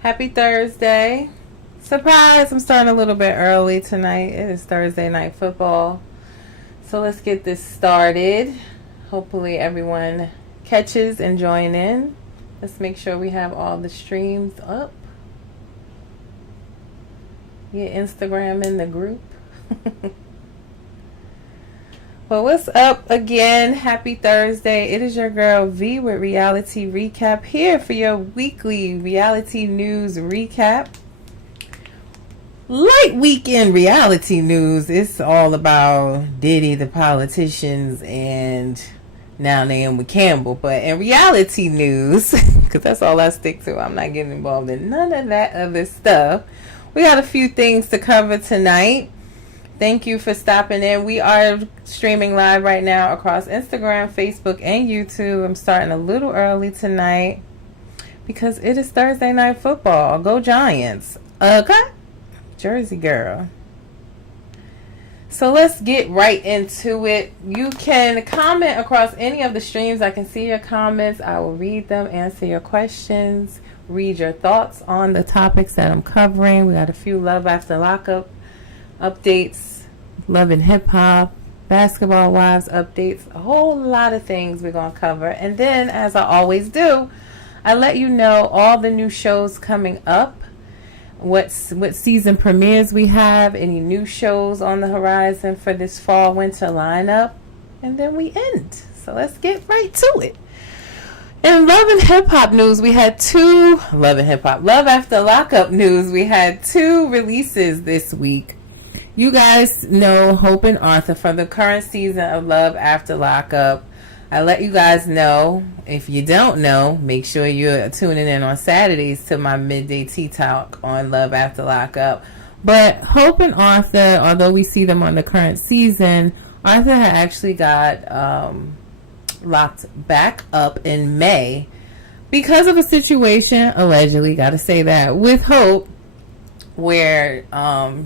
Happy Thursday. Surprise, I'm starting a little bit early tonight. It is Thursday night football. So let's get this started. Hopefully everyone catches and join in. Let's make sure we have all the streams up. Get Instagram in the group. Well, what's up again? Happy Thursday. It is your girl V with Reality Recap here for your weekly reality news recap. Light weekend reality news. It's all about Diddy, the politicians, and now Naomi Campbell. But in reality news, because that's all I stick to, I'm not getting involved in none of that other stuff. We got a few things to cover tonight. Thank you for stopping in. We are streaming live right now across Instagram, Facebook, and YouTube. I'm starting a little early tonight because it is Thursday night football. Go Giants. Okay. Jersey girl. So let's get right into it. You can comment across any of the streams. I can see your comments. I will read them, answer your questions, read your thoughts on the topics that I'm covering. We got a few Love After Lockup updates, Love and Hip Hop, Basketball Wives updates, a whole lot of things we're going to cover. And then, as I always do, I let you know all the new shows coming up, what season premieres we have, any new shows on the horizon for this fall winter lineup, and then we end. So let's get right to it. In Love and Hip Hop news, we had two Love After Lockup news. We had two releases this week. You guys know Hope and Arthur from the current season of Love After Lockup. I let you guys know. If you don't know, make sure you're tuning in on Saturdays to my midday tea talk on Love After Lockup. But Hope and Arthur, although we see them on the current season, Arthur had actually got locked back up in May because of a situation, allegedly, gotta say that, with Hope, where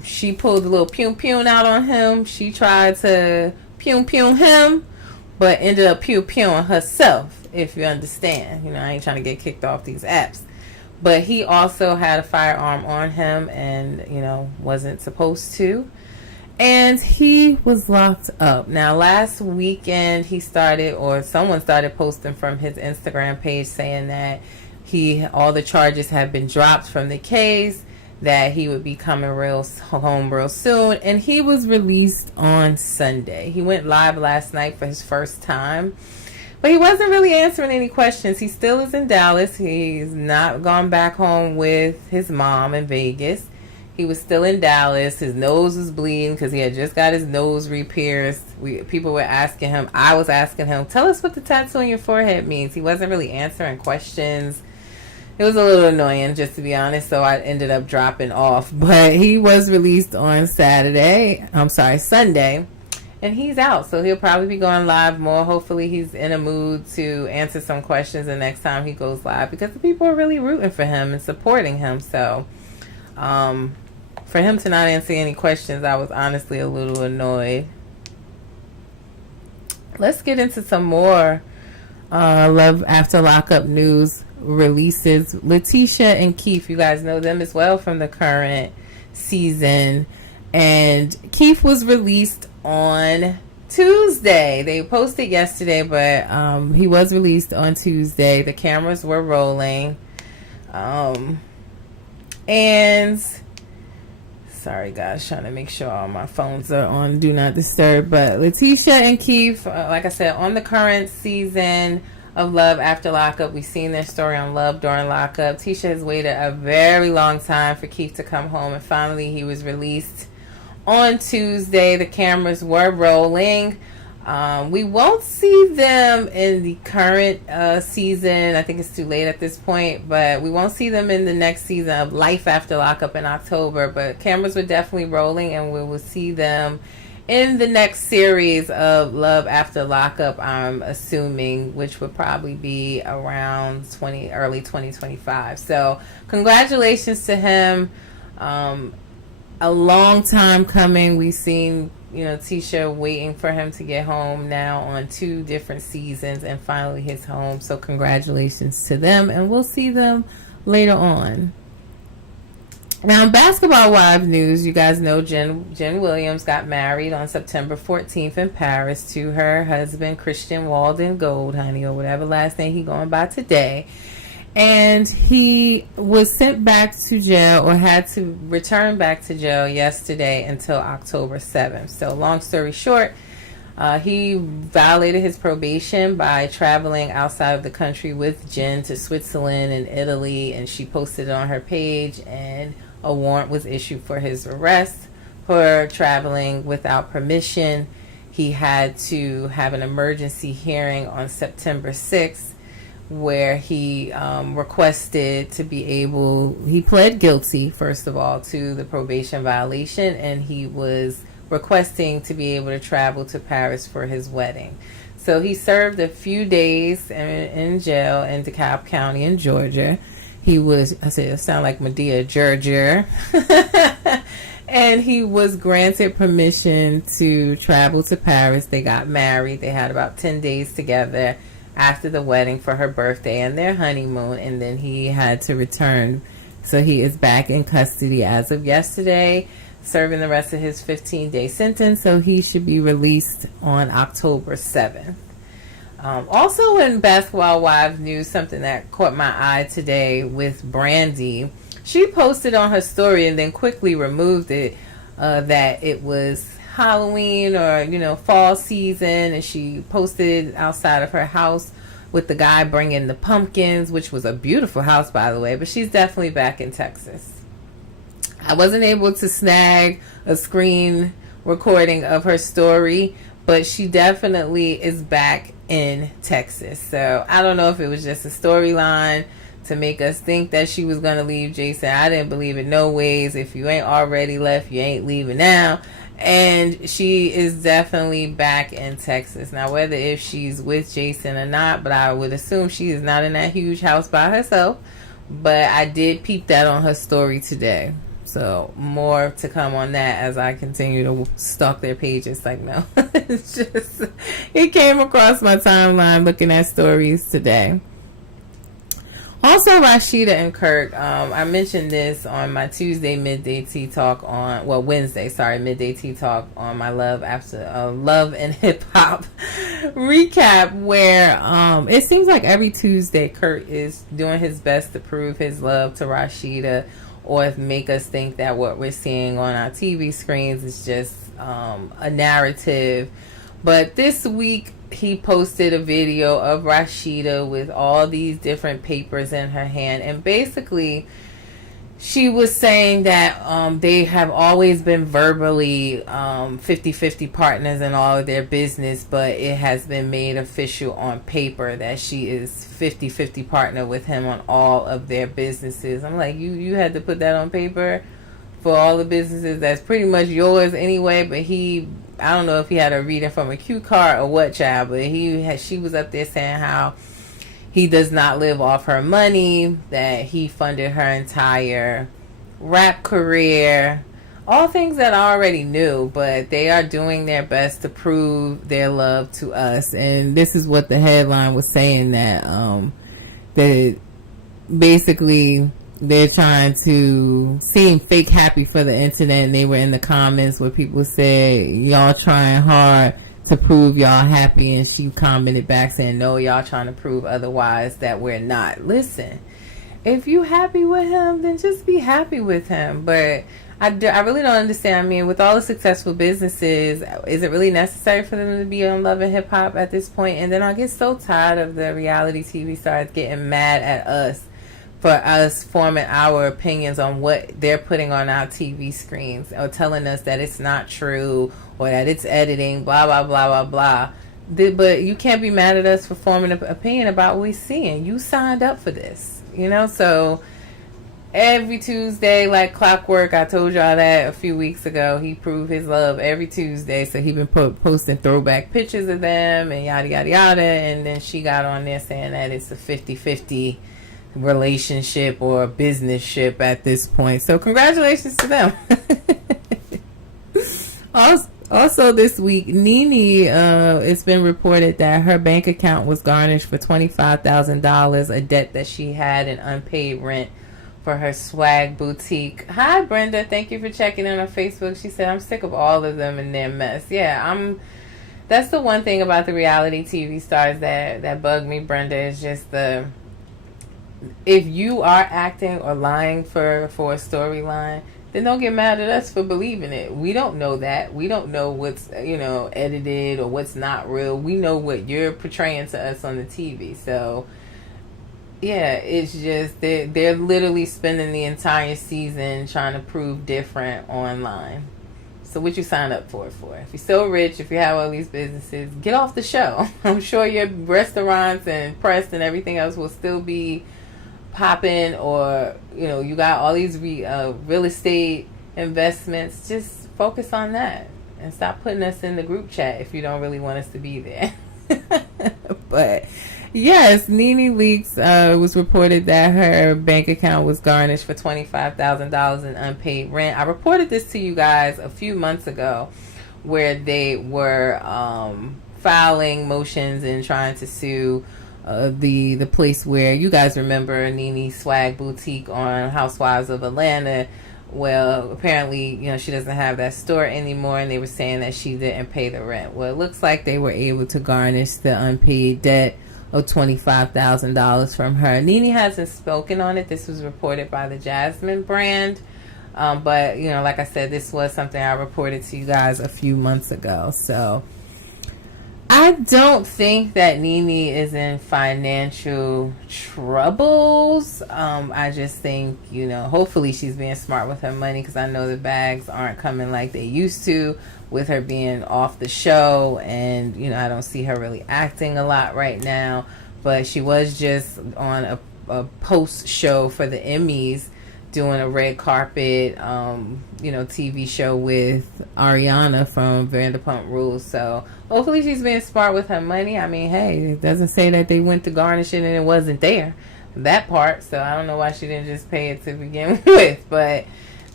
she pulled a little pew out on him. She tried to pew him, but ended up pew-pewing herself, if you understand. You know, I ain't trying to get kicked off these apps. But he also had a firearm on him and, you know, wasn't supposed to. And he was locked up. Now, last weekend, someone started posting from his Instagram page saying that all the charges had been dropped from the case, that he would be coming home real soon, and he was released on Sunday. He went live last night for his first time, but he wasn't really answering any questions. He still is in Dallas. He's not gone back home with his mom in Vegas. He was still in Dallas. His nose was bleeding because he had just got his nose re-pierced. People were asking him, I was asking him, tell us what the tattoo on your forehead means. He wasn't really answering questions. It was a little annoying, just to be honest, so I ended up dropping off. But he was released on Sunday, and he's out. So he'll probably be going live more. Hopefully he's in a mood to answer some questions the next time he goes live, because the people are really rooting for him and supporting him. So for him to not answer any questions, I was honestly a little annoyed. Let's get into some more Love After Lockup news releases. Letitia and Keith, you guys know them as well from the current season, and Keith was released on Tuesday. They posted yesterday, but he was released on Tuesday. The cameras were rolling, and sorry guys, trying to make sure all my phones are on Do Not Disturb. But Letitia and Keith, like I said, on the current season of Love After Lockup. We've seen their story on Love During Lockup. Tisha has waited a very long time for Keith to come home, and finally he was released on Tuesday. The cameras were rolling. We won't see them in the current season. I think it's too late at this point, but we won't see them in the next season of Life After Lockup in October. But cameras were definitely rolling, and we will see them in the next series of Love After Lockup, I'm assuming, which would probably be around early 2025. So congratulations to him. A long time coming. We've seen, Tisha waiting for him to get home now on 2 different seasons, and finally he's home. So congratulations to them, and we'll see them later on. Now, in Basketball Wives news, you guys know Jen Williams got married on September 14th in Paris to her husband, Christian Walden Goldhoney, or whatever last name he going by today. And he was sent back to jail, or had to return back to jail yesterday until October 7th. So long story short, he violated his probation by traveling outside of the country with Jen to Switzerland and Italy, and she posted it on her page, and a warrant was issued for his arrest for traveling without permission. He had to have an emergency hearing on September 6th, where he requested to be able, he pled guilty, first of all, to the probation violation, and he was requesting to be able to travel to Paris for his wedding. So he served a few days in jail in DeKalb County in Georgia. He was, I said, it sound like Medea, Georgia. And he was granted permission to travel to Paris. They got married. They had about 10 days together after the wedding for her birthday and their honeymoon. And then he had to return. So he is back in custody as of yesterday, serving the rest of his 15-day sentence. So he should be released on October 7th. Also in Basketball Wives news, something that caught my eye today with Brandy. She posted on her story and then quickly removed it, that it was Halloween or, fall season. And she posted outside of her house with the guy bringing the pumpkins, which was a beautiful house, by the way. But she's definitely back in Texas. I wasn't able to snag a screen recording of her story, but she definitely is back in Texas. So I don't know if it was just a storyline to make us think that she was going to leave Jason. I didn't believe it no ways. If you ain't already left, you ain't leaving now. And she is definitely back in Texas. Now, whether if she's with Jason or not, but I would assume she is not in that huge house by herself. But I did peep that on her story today. So more to come on that as I continue to stalk their pages. Like, no, it's just, it came across my timeline looking at stories today. Also, Rashida and Kirk, I mentioned this on my Tuesday midday tea talk Wednesday, midday tea talk on my Love and Hip Hop recap, where it seems like every Tuesday Kirk is doing his best to prove his love to Rashida, or make us think that what we're seeing on our TV screens is just a narrative. But this week, he posted a video of Rashida with all these different papers in her hand. And basically, she was saying that they have always been verbally 50-50 partners in all of their business, but it has been made official on paper that she is 50-50 partner with him on all of their businesses. I'm like, you had to put that on paper for all the businesses that's pretty much yours anyway. But I don't know if he had a reading from a cue card or what, child, but she was up there saying how he does not live off her money, that he funded her entire rap career, all things that I already knew, but they are doing their best to prove their love to us. And this is what the headline was saying, that basically they're trying to seem fake happy for the internet, and they were in the comments where people said, y'all trying hard to prove y'all happy, and she commented back saying, no, y'all trying to prove otherwise, that we're not. Listen, if you happy with him, then just be happy with him. But I really don't understand. I mean, with all the successful businesses, is it really necessary for them to be on Love and Hip Hop at this point? And then I get so tired of the reality TV stars getting mad at us for us forming our opinions on what they're putting on our TV screens, or telling us that it's not true, or that it's editing, blah, blah, blah, blah, blah. But you can't be mad at us for forming an opinion about what we're seeing. You signed up for this, so every Tuesday, like clockwork, I told y'all that a few weeks ago, he proved his love every Tuesday. So he been posting throwback pictures of them and yada, yada, yada. And then she got on there saying that it's a 50-50 relationship or a business ship at this point. So congratulations to them. Also this week, Nene, it's been reported that her bank account was garnished for $25,000, a debt that she had in unpaid rent for her swag boutique. Hi, Brenda. Thank you for checking in on Facebook. She said, I'm sick of all of them and their mess. Yeah, that's the one thing about the reality TV stars that bug me, Brenda, is just if you are acting or lying for a storyline, then don't get mad at us for believing it. We don't know that. We don't know what's, edited or what's not real. We know what you're portraying to us on the TV. So, yeah, it's just they're literally spending the entire season trying to prove different online. So what you sign up for it for? If you're so rich, if you have all these businesses, get off the show. I'm sure your restaurants and press and everything else will still be popping, or you got all these real estate investments. Just focus on that and stop putting us in the group chat if you don't really want us to be there. But yes, Nene Leakes was reported that her bank account was garnished for $25,000 in unpaid rent. I reported this to you guys a few months ago, where they were filing motions and trying to sue the place where you guys remember Nene's swag boutique on Housewives of Atlanta. Well, apparently, she doesn't have that store anymore, and they were saying that she didn't pay the rent. Well, it looks like they were able to garnish the unpaid debt of $25,000 from her. Nene hasn't spoken on it. This was reported by the Jasmine brand. But, like I said, this was something I reported to you guys a few months ago. So I don't think that Nene is in financial troubles. I just think, hopefully she's being smart with her money, because I know the bags aren't coming like they used to with her being off the show. And, I don't see her really acting a lot right now. But she was just on a post show for the Emmys, doing a red carpet, TV show with Ariana from Vanderpump Rules. So hopefully she's being smart with her money. I mean, hey, it doesn't say that they went to garnish it and it wasn't there, that part. So I don't know why she didn't just pay it to begin with. But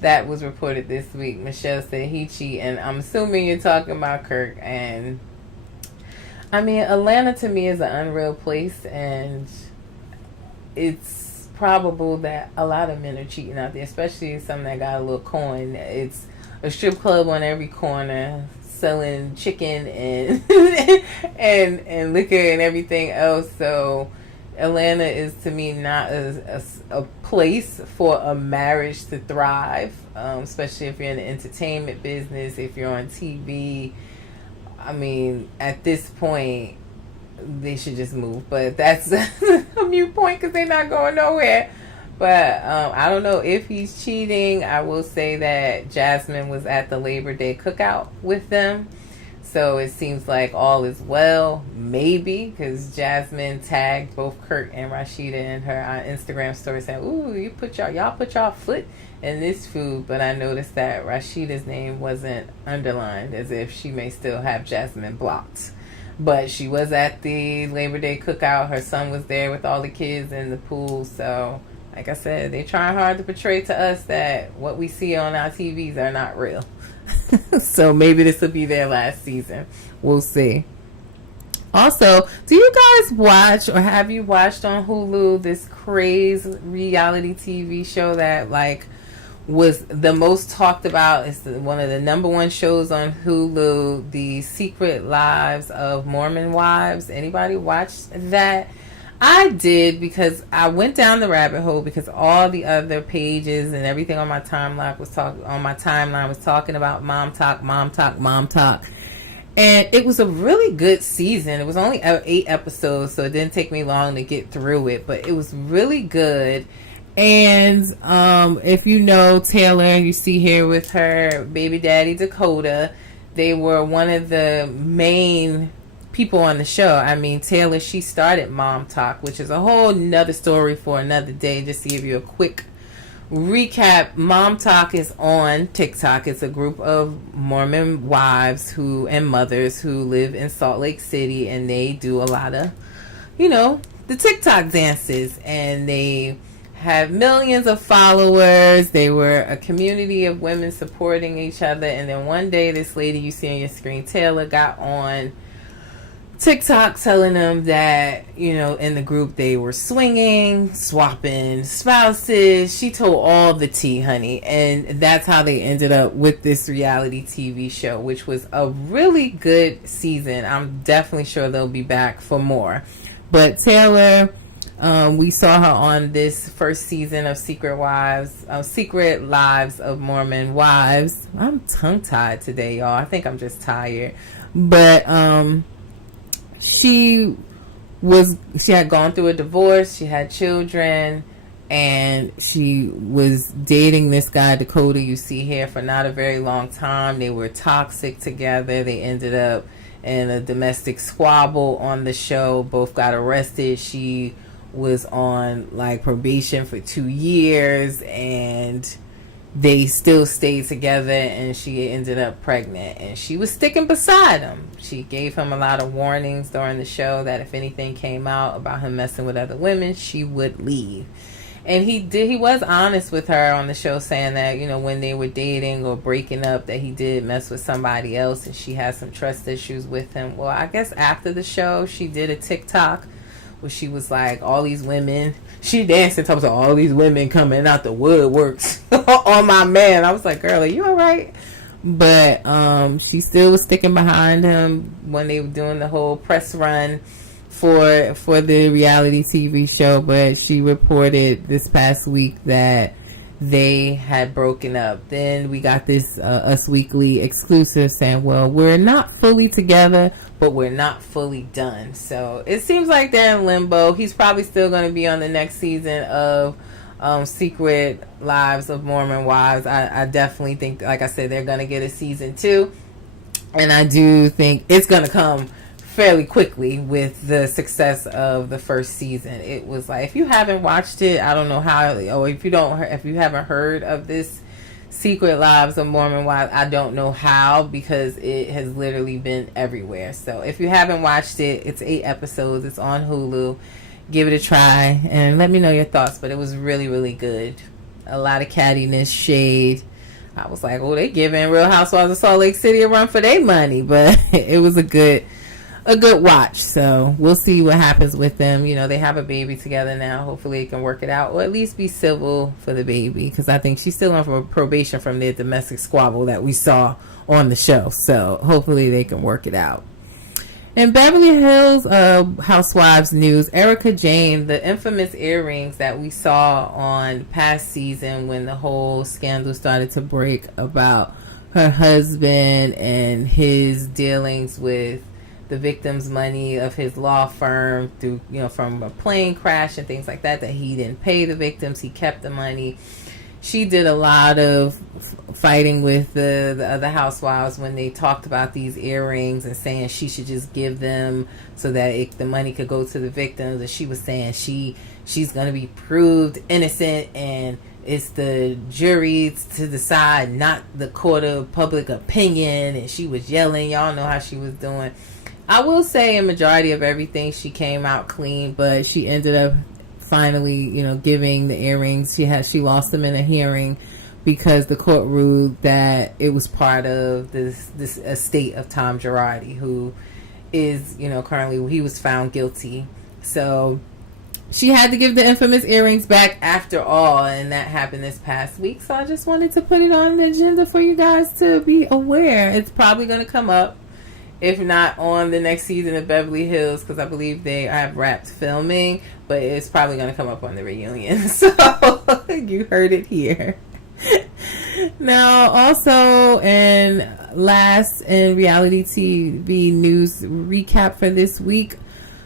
that was reported this week. Michelle said he cheated, and I'm assuming you're talking about Kirk. And I mean, Atlanta to me is an unreal place, and it's probable that a lot of men are cheating out there, especially some that got a little coin. It's a strip club on every corner selling chicken and and liquor and everything else. So Atlanta is, to me, not a place for a marriage to thrive, especially if you're in the entertainment business, if you're on TV. I mean, at this point, they should just move. But that's a mute point, because they're not going nowhere. But I don't know if he's cheating. I will say that Jasmine was at the Labor Day cookout with them, so it seems like all is well. Maybe because Jasmine tagged both Kurt and Rashida in her Instagram story saying, "Ooh, y'all put y'all foot in this food." But I noticed that Rashida's name wasn't underlined, as if she may still have Jasmine blocked. But she was at the Labor Day cookout. Her son was there with all the kids in the pool. So, like I said, they're trying hard to portray to us that what we see on our TVs are not real. So maybe this will be their last season. We'll see. Also, do you guys watch, or have you watched on Hulu, this crazy reality TV show that was the most talked about? It's one of the number one shows on Hulu, The Secret Lives of Mormon Wives. Anybody watch that? I did, because I went down the rabbit hole, because all the other pages and everything on my timeline was talking about mom talk. And it was a really good season. It was only 8 episodes, so it didn't take me long to get through it, but it was really good. And if you know Taylor, you see here with her baby daddy Dakota, they were one of the main people on the show. I mean, Taylor, she started Mom Talk, which is a whole nother story for another day. Just to give you a quick recap, Mom Talk is on TikTok. It's a group of Mormon wives and mothers who live in Salt Lake City, and they do a lot of, the TikTok dances, and they have millions of followers. They were a community of women supporting each other. And then one day, this lady you see on your screen, Taylor, got on TikTok telling them that, in the group they were swinging, swapping spouses. She told all the tea, honey. And that's how they ended up with this reality TV show, which was a really good season. I'm definitely sure they'll be back for more. But Taylor, we saw her on this first season of Secret Lives of Mormon Wives. I'm tongue-tied today, y'all. I think I'm just tired. But, she had gone through a divorce, she had children, and she was dating this guy, Dakota, you see here, for not a very long time. They were toxic together. They ended up in a domestic squabble on the show. Both got arrested. She was on probation for 2 years, and they still stayed together, and she ended up pregnant, and she was sticking beside him. She gave him a lot of warnings during the show that if anything came out about him messing with other women, she would leave. And he was honest with her on the show, saying that, when they were dating or breaking up, that he did mess with somebody else, and she had some trust issues with him. Well, I guess after the show, she did a TikTok where she was like, all these women, she danced and talked about all these women coming out the woodworks on my man. I was like, girl, are you all right? But she still was sticking behind him when they were doing the whole press run for the reality TV show. But she reported this past week that they had broken up. Then we got this Us Weekly exclusive saying, well, we're not fully together, but we're not fully done. So it seems like they're in limbo. He's probably still going to be on the next season of Secret Lives of Mormon Wives. I definitely think, like I said, they're going to get a season 2. And I do think it's going to come fairly quickly with the success of the first season. It was like, if you haven't watched it, I don't know how, or if you haven't heard of this Secret Lives of Mormon Wives, I don't know how, because it has literally been everywhere. So if you haven't watched it, it's 8 episodes. It's on Hulu. Give it a try and let me know your thoughts. But it was really, really good. A lot of cattiness, shade. I was like, oh, they giving Real Housewives of Salt Lake City a run for their money. But it was a good watch. So we'll see what happens with them. They have a baby together now. Hopefully it can work it out, or at least be civil for the baby, because I think she's still on for probation from their domestic squabble that we saw on the show. So hopefully they can work it out. In Beverly Hills Housewives news, Erica Jane, the infamous earrings that we saw on past season when the whole scandal started to break about her husband and his dealings with the victim's money of his law firm through, from a plane crash and things like that he didn't pay the victims. He kept the money. She did a lot of fighting with the other housewives when they talked about these earrings and saying she should just give them so that the money could go to the victims. And she was saying she's going to be proved innocent, and it's the jury to decide, not the court of public opinion. And she was yelling. Y'all know how she was doing. I will say, a majority of everything, she came out clean, but she ended up finally, giving the earrings. She lost them in a hearing because the court ruled that it was part of this estate of Tom Girardi, who is, currently, he was found guilty. So she had to give the infamous earrings back after all, and that happened this past week. So I just wanted to put it on the agenda for you guys to be aware. It's probably going to come up, if not on the next season of Beverly Hills, because I believe they have wrapped filming, but it's probably going to come up on the reunion. So you heard it here. Now, also, last in reality TV news recap for this week,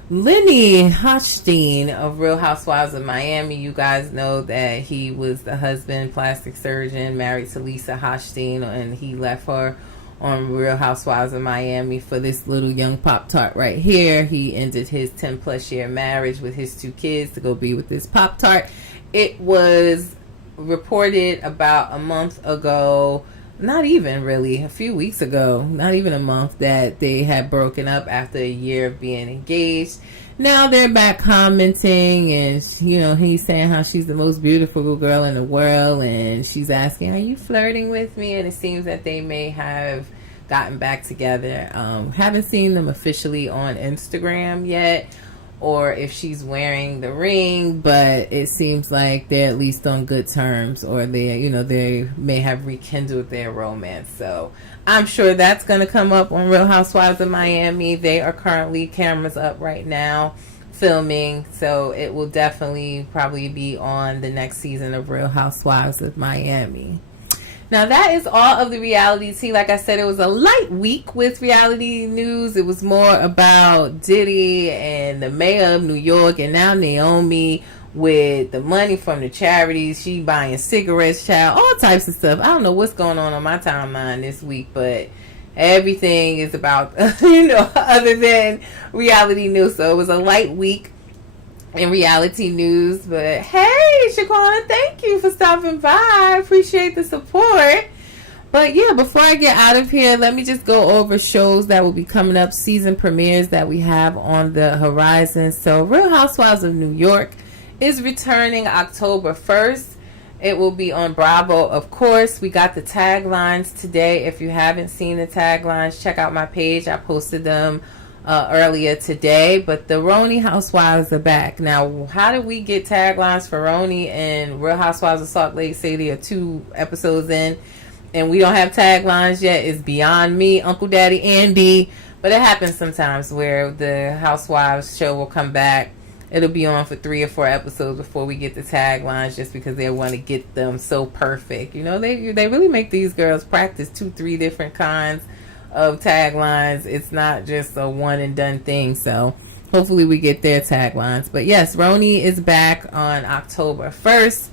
Lenny Hochstein of Real Housewives of Miami. You guys know that he was the husband, plastic surgeon, married to Lisa Hochstein, and he left her on Real Housewives of Miami for this little young Pop-Tart right here. He ended his 10 plus year marriage with his 2 kids to go be with this Pop-Tart. It was reported about a month ago, not even really, a few weeks ago, not even a month, that they had broken up after a year of being engaged. Now they're back commenting, and he's saying how she's the most beautiful girl in the world, and she's asking, are you flirting with me? And it seems that they may have gotten back together. Haven't seen them officially on Instagram yet, or if she's wearing the ring, but it seems like they're at least on good terms, or they may have rekindled their romance. So I'm sure that's going to come up on Real Housewives of Miami. They are currently cameras up right now filming, so it will definitely probably be on the next season of Real Housewives of Miami. Now that is all of the reality tea. Like I said, it was a light week with reality news. It was more about Diddy and the mayor of New York, and now Naomi with the money from the charities. She buying cigarettes, child, all types of stuff. I don't know what's going on my timeline this week, but everything is about, other than reality news. So it was a light week in reality news. But hey, Shaquana, thank you for stopping by. I appreciate the support. But yeah, before I get out of here, let me just go over shows that will be coming up, season premieres that we have on the horizon. So Real Housewives of New York is returning October 1st. It will be on Bravo, of course. We got the taglines today. If you haven't seen the taglines, check out my page. I posted them earlier today. But the Roni Housewives are back. Now, how did we get taglines for Roni and Real Housewives of Salt Lake City are 2 episodes in, and we don't have taglines yet? It's beyond me, Uncle Daddy Andy. But it happens sometimes where the Housewives show will come back. It'll be on for 3 or 4 episodes before we get the taglines, just because they want to get them so perfect. They really make these girls practice 2-3 different kinds of taglines. It's not just a one and done thing. So hopefully we get their taglines. But yes, Roni is back on October 1st.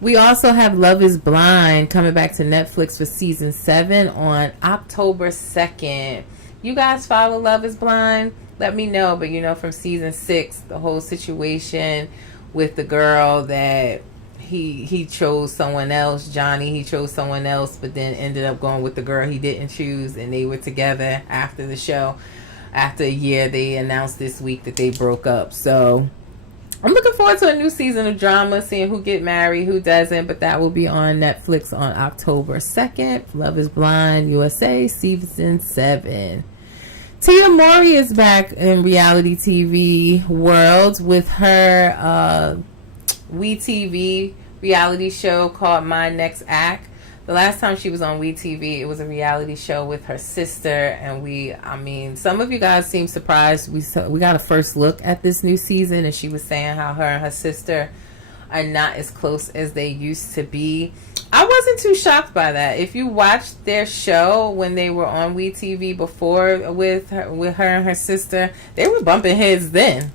We also have Love is Blind coming back to Netflix for season 7 on October 2nd. You guys follow Love is Blind? Let me know. But from season 6, the whole situation with the girl that he chose someone else, Johnny, he chose someone else, but then ended up going with the girl he didn't choose, and they were together after the show. After a year, they announced this week that they broke up. So I'm looking forward to a new season of drama, seeing who get married, who doesn't, but that will be on Netflix on October 2nd. Love is Blind USA season 7. Tia Mowry is back in reality TV world with her WeTV reality show called My Next Act. The last time she was on WeTV, it was a reality show with her sister, and some of you guys seem surprised. We got a first look at this new season, and she was saying how her and her sister are not as close as they used to be. I wasn't too shocked by that. If you watched their show when they were on WeTV before with her and her sister, they were bumping heads then.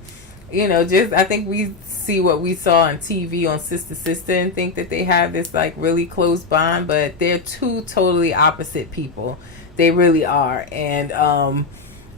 I think we see what we saw on TV on Sister Sister and think that they have this really close bond, but they're 2 totally opposite people. They really are. And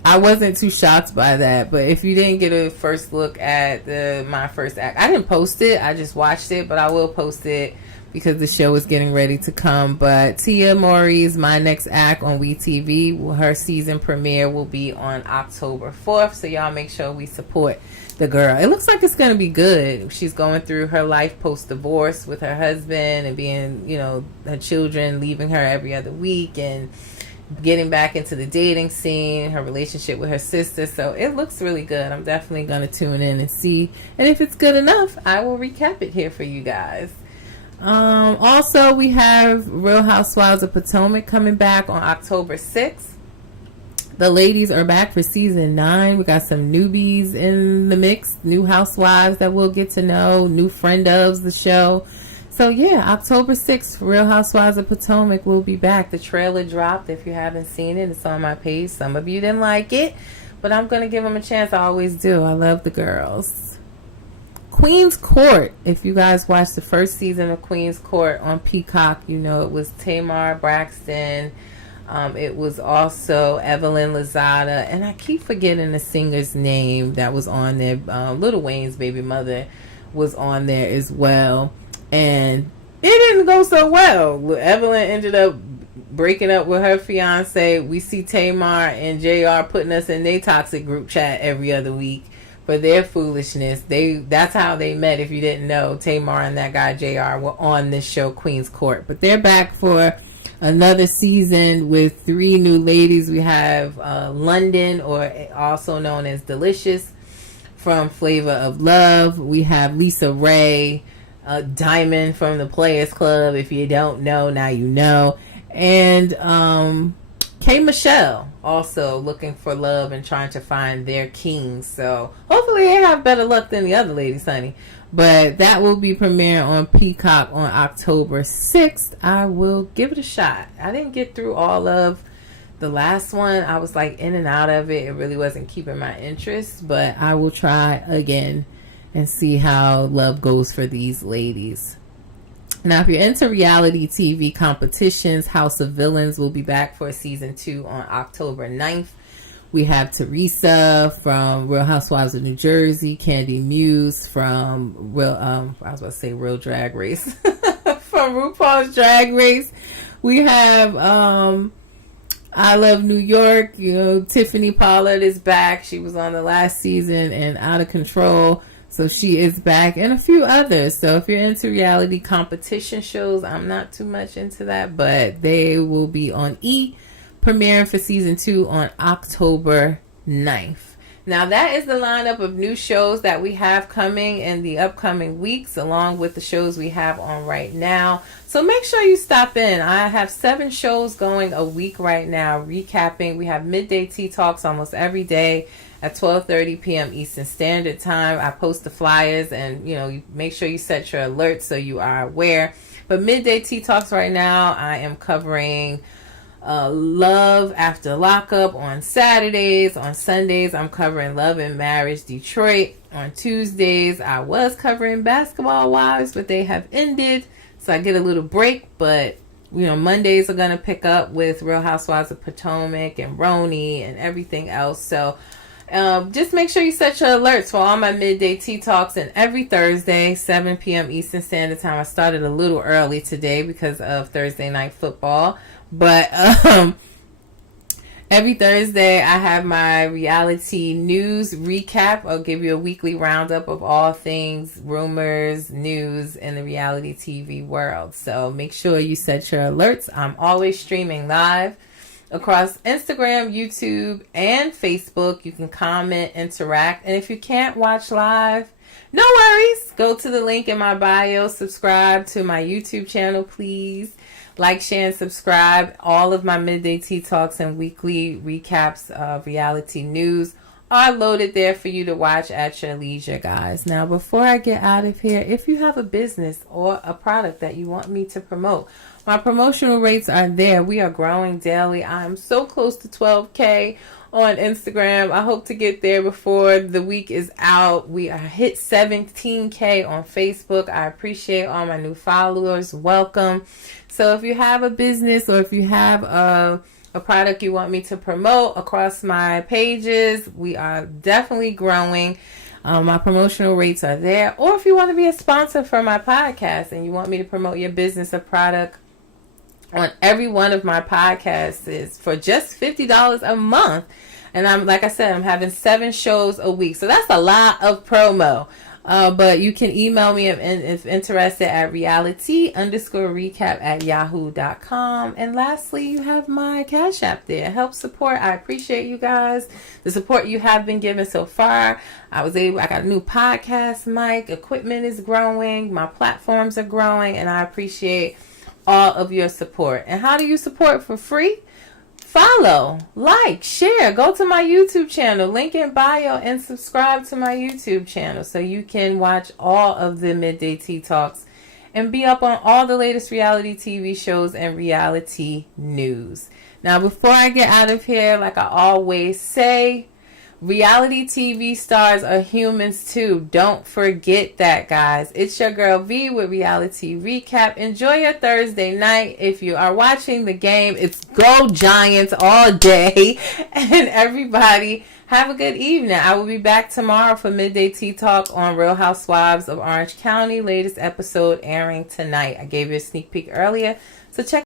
I wasn't too shocked by that. But if you didn't get a first look at My First Act, I didn't post it. I just watched it, but I will post it because the show is getting ready to come. But Tia Mowry's My Next Act on WeTV, her season premiere will be on October 4th. So y'all make sure we support the girl. It looks like it's going to be good. She's going through her life post-divorce with her husband and being, her children leaving her every other week and getting back into the dating scene, her relationship with her sister. So it looks really good. I'm definitely going to tune in and see. And if it's good enough, I will recap it here for you guys. Also, we have Real Housewives of Potomac coming back on October 6th. The ladies are back for season 9. We got some newbies in the mix, new housewives that we'll get to know, new friend of the show. So yeah, October 6th, Real Housewives of Potomac will be back. The trailer dropped. If you haven't seen it, it's on my page. Some of you didn't like it, but I'm going to give them a chance. I always do. I love the girls. Queen's Court. If you guys watched the first season of Queen's Court on Peacock, it was Tamar Braxton. It was also Evelyn Lozada, and I keep forgetting the singer's name that was on there. Lil Wayne's baby mother was on there as well, and it didn't go so well. Evelyn ended up breaking up with her fiance. We see Tamar and JR putting us in their toxic group chat every other week for their foolishness. That's how they met. If you didn't know, Tamar and that guy JR were on this show Queen's Court, but they're back for another season with 3 new ladies. We have London, or also known as Delicious, from Flavor of Love. We have Lisa Ray, Diamond from the Players Club. If you don't know, now you know. And K. Michelle, also looking for love and trying to find their king. So hopefully they have better luck than the other ladies, honey. But that will be premiering on Peacock on October 6th. I will give it a shot. I didn't get through all of the last one. I was like in and out of it. It really wasn't keeping my interest. But I will try again and see how love goes for these ladies. Now, if you're into reality TV competitions, House of Villains will be back for season 2 on October 9th. We have Teresa from Real Housewives of New Jersey, Candy Muse from Real Drag Race, from RuPaul's Drag Race. We have I Love New York. Tiffany Pollard is back. She was on the last season and Out of Control, so she is back, and a few others. So if you're into reality competition shows, I'm not too much into that, but they will be on E! Premiering for season 2 on October 9th. Now that is the lineup of new shows that we have coming in the upcoming weeks, along with the shows we have on right now. So make sure you stop in. I have 7 shows going a week right now, recapping. We have Midday Tea Talks almost every day at 12:30 p.m. Eastern Standard Time. I post the flyers, and you make sure you set your alerts so you are aware. But Midday Tea Talks right now, I am covering Love After Lockup on Saturdays. On Sundays, I'm covering Love and Marriage Detroit. On Tuesdays, I was covering Basketball Wives, but they have ended, so I get a little break. But Mondays are going to pick up with Real Housewives of Potomac and Roni and everything else. So just make sure you set your alerts for all my Midday Tea Talks. And every Thursday, 7 p.m. Eastern Standard Time. I started a little early today because of Thursday night football. But every Thursday, I have my reality news recap. I'll give you a weekly roundup of all things, rumors, news in the reality TV world. So make sure you set your alerts. I'm always streaming live across Instagram, YouTube, and Facebook. You can comment, interact. And if you can't watch live, no worries. Go to the link in my bio. Subscribe to my YouTube channel, please. Like, share, and subscribe. All of my Midday Tea Talks and weekly recaps of reality news are loaded there for you to watch at your leisure, guys. Now, before I get out of here, if you have a business or a product that you want me to promote, my promotional rates are there. We are growing daily. I'm so close to 12K on Instagram. I hope to get there before the week is out. We are hit 17K on Facebook. I appreciate all my new followers. Welcome. So if you have a business, or if you have a product you want me to promote across my pages, we are definitely growing. My promotional rates are there. Or if you want to be a sponsor for my podcast and you want me to promote your business or product on every one of my podcasts, is for just $50 a month. And I'm having 7 shows a week. So that's a lot of promo. But you can email me if interested at reality_recap@yahoo.com. And lastly, you have my Cash App there. Help support. I appreciate you guys. The support you have been given so far. I got a new podcast mic. Equipment is growing. My platforms are growing. And I appreciate all of your support. And how do you support for free? Follow, like, share, go to my YouTube channel, link in bio, and subscribe to my YouTube channel so you can watch all of the Midday Tea Talks and be up on all the latest reality TV shows and reality news. Now, before I get out of here, like I always say, reality TV stars are humans too. Don't forget that, guys. It's your girl V with Reality Recap. Enjoy your Thursday night. If you are watching the game, it's Go Giants all day. And everybody, have a good evening. I will be back tomorrow for Midday Tea Talk on Real Housewives of Orange County. Latest episode airing tonight. I gave you a sneak peek earlier, so check